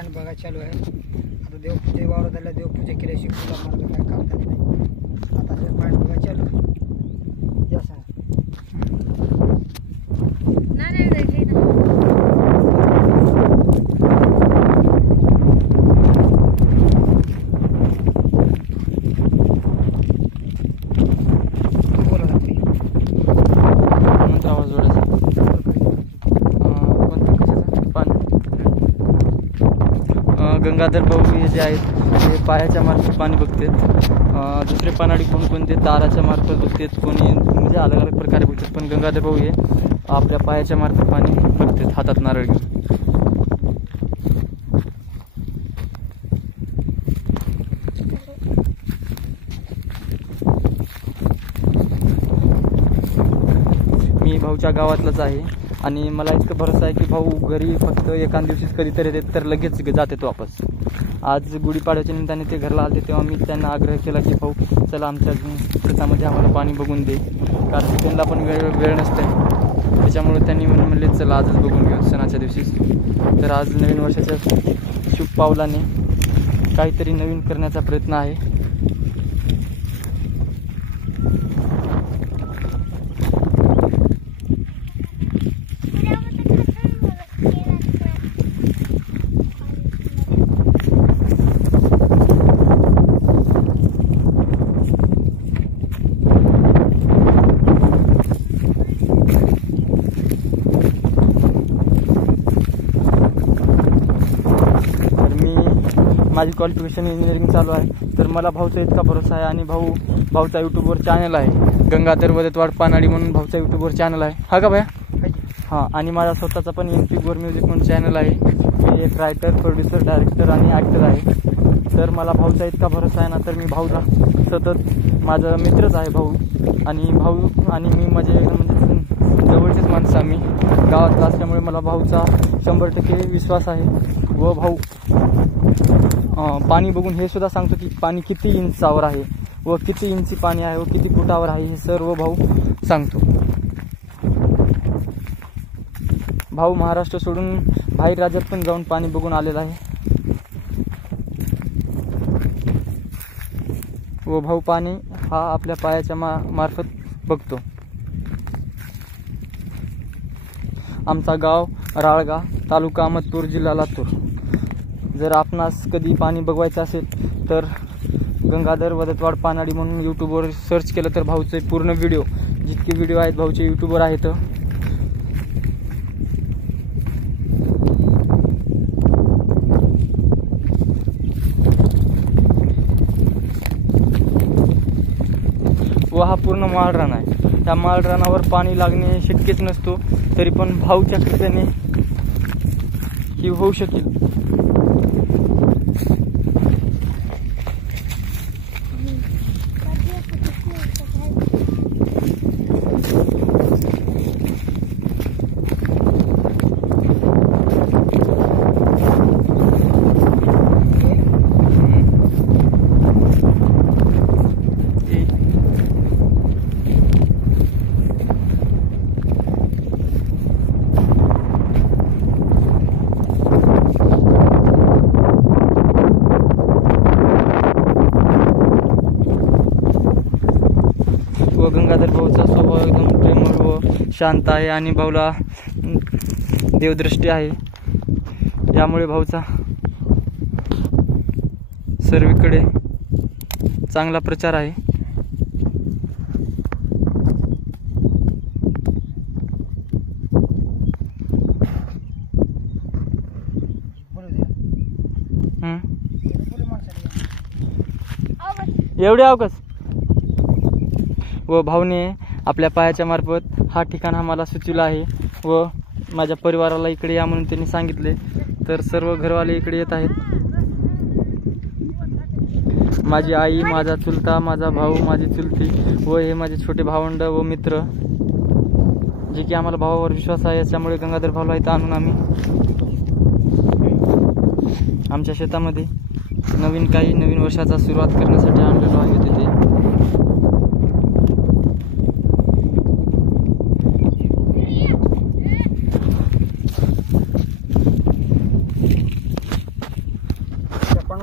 पाणी बघा चालू आहे. आता देवपूजे वावरात आल्या, देवपूजा केल्याशिवाय तुला मार्ग काय करता येत नाही. आता हे पाणी बघा चालू आहे. या सांग गंगाधर भाऊ हे जे आहेत ते पायाच्या मार्फत पाणी बघतात. दुसरे पानाडी कोणकोणते ताराच्या मार्फत बघतात, कोणी म्हणजे अलग अलग प्रकारे बघतात. पण गंगाधर भाऊ हे आपल्या पायाच्या मार्फत पाणी बघतात, हातात नारळ घेऊन. मी भाऊच्या गावातलाच आहे आणि मला इतकं भरोसा आहे की भाऊ घरी फक्त एका दिवशीच कधीतरी येतात, तर लगेच जाते वापस. आज गुढीपाडव्याच्या निमित्ताने ते घरला आले तेव्हा मी त्यांना आग्रह केला की भाऊ चला आमच्या शेतामध्ये आम्हाला पाणी बघून दे, कारण त्यांना पण वेळ नसते. त्याच्यामुळे त्यांनी म्हणले चला आजच बघून घेऊ सणाच्या दिवशीच. तर आज नवीन वर्षाच्या शुभ पावलाने काहीतरी नवीन करण्याचा प्रयत्न आहे. माझी क्वालिफिकेशन इंजिनिअरिंग चालू आहे, तर मला भाऊचा इतका भरोसा आहे. आणि भाऊचा यूट्यूबवर चॅनल आहे गंगाधर वदतवाड पानाडी म्हणून भाऊचा यूट्यूबवर चॅनल आहे. हा का भैया? हां. आणि माझा स्वतःचा पण यूट्यूबवर म्युझिक म्हणून चॅनल आहे. मी एक रायटर, प्रोड्युसर, डायरेक्टर आणि ॲक्टर आहे. तर मला भाऊचा इतका भरोसा आहे ना, तर मी भाऊला सतत, माझा मित्रच आहे भाऊ. आणि भाऊ आणि मी म्हणजे जवळचेच माणसं आम्ही, गावातला असल्यामुळे मला भाऊचा 100% विश्वास आहे. व भाऊ पाणी बघून हे सुद्धा सांगतो की पाणी किती इंचावर आहे व किती इंची पाणी आहे व किती फुटावर आहे, हे सर्व भाऊ सांगतो. भाऊ महाराष्ट्र सोडून बाहेर राज्यात पण जाऊन पाणी बघून आलेला आहे. व भाऊ पाणी हा आपल्या पायाच्या मार्फत बघतो. आमचा गाव राळगा, तालुका अहमदपूर, जिल्हा लातूर. जर आपणास कधी पाणी बघवायचं असेल तर गंगाधर वदतवाड पानाडी म्हणून यूट्यूबवर सर्च केलं तर भाऊचे पूर्ण व्हिडिओ, जितके व्हिडिओ आहेत भाऊचे यूट्यूबवर आहेत. व हा पूर्ण माळरान आहे. त्या माळरानावर पाणी लागणे शक्यच नसतो, तरी पण भाऊच्या कृपेने ही होऊ शकेल. गंगाधर भाऊचा स्वभाव एकदम प्रेमळ व शांत आहे आणि भाऊला देवदृष्टी आहे. यामुळे भाऊचा सर्वीकडे चांगला प्रचार आहे. एवढे अवकाश. व भाऊने आपल्या पायाच्या मार्फत हा ठिकाण आम्हाला सुचविला आहे व माझ्या परिवाराला इकडे या म्हणून त्यांनी सांगितले. तर सर्व घरवाले इकडे येत आहेत. माझी आई, माझा चुलता, माझा भाऊ, माझी चुलती व हे माझे छोटे भावंड व मित्र, जे की आम्हाला भावावर विश्वास आहे. याच्यामुळे गंगाधर भाऊला इथं आणून आम्ही आमच्या शेतामध्ये नवीन वर्षाचा सुरुवात करण्यासाठी आणलेलो आहे तिथे.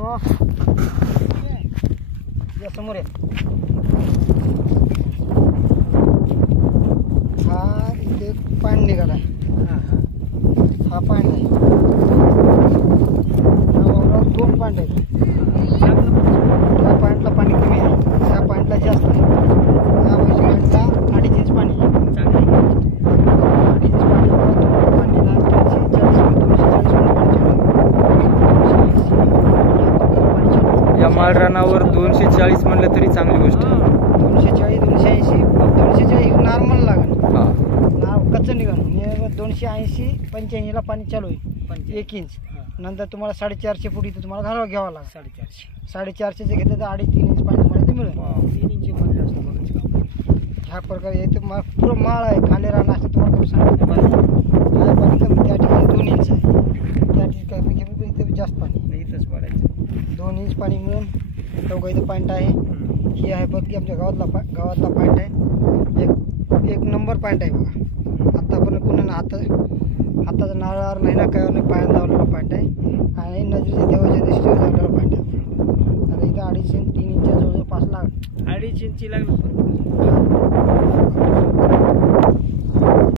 मामा या समोर आहे. हा इथे पाणी निघाला आहे. हा पाणी आहे. या वावरात 2 पाणी आहेत. त्या पॉईंटला पाणी कमी आहे, त्या पॉईंटला जास्त आहे. त्या पॉईंटला 2.5 इंच पाणी आहे. 2.5 इंच पाणी पाणी 240 या माळरानावर 240 म्हणलं तरी चांगली गोष्ट आहे. 240 280 240 नॉर्मल लागेल. हा कच्चं निघण 280 85 पाणी चालू आहे 1 इंच. नंतर तुम्हाला 450 फूट इथं तुम्हाला घ्यावं लागेल. 450 जे घेतलं तर 2.5-3 इंच पाणी तुम्हाला इथे मिळेल. 3 इंच मध्ये असतं. ह्या प्रकारे इथं पुरं माळ आहे, खाली राहणं असतं. तुम्हाला कमी सांगितलं पाणी कमी, त्या ठिकाणी 2 इंच आहे. त्या ठिकाणी कमी इथं जास्त पाणी इथंच पडायचं. 2 इंच पाणी मिळून चौघा इथं पॉईंट आहे. ही आहे बघ की आमच्या गावातला पॉईंट आहे. एक नंबर पॉईंट आहे बघा. आत्तापर्यंत कोणाला हाताचा नारळावर नाही ना काय नाही पायात लावलेला पॉईंट आहे. आणि नजरेच्या देवाच्या दृष्टीवर लावलेला पॉईंट आहे. आता इथं 2.5-3 इंच्या जवळजवळ 5 लाख 2.5 इंची लागलं.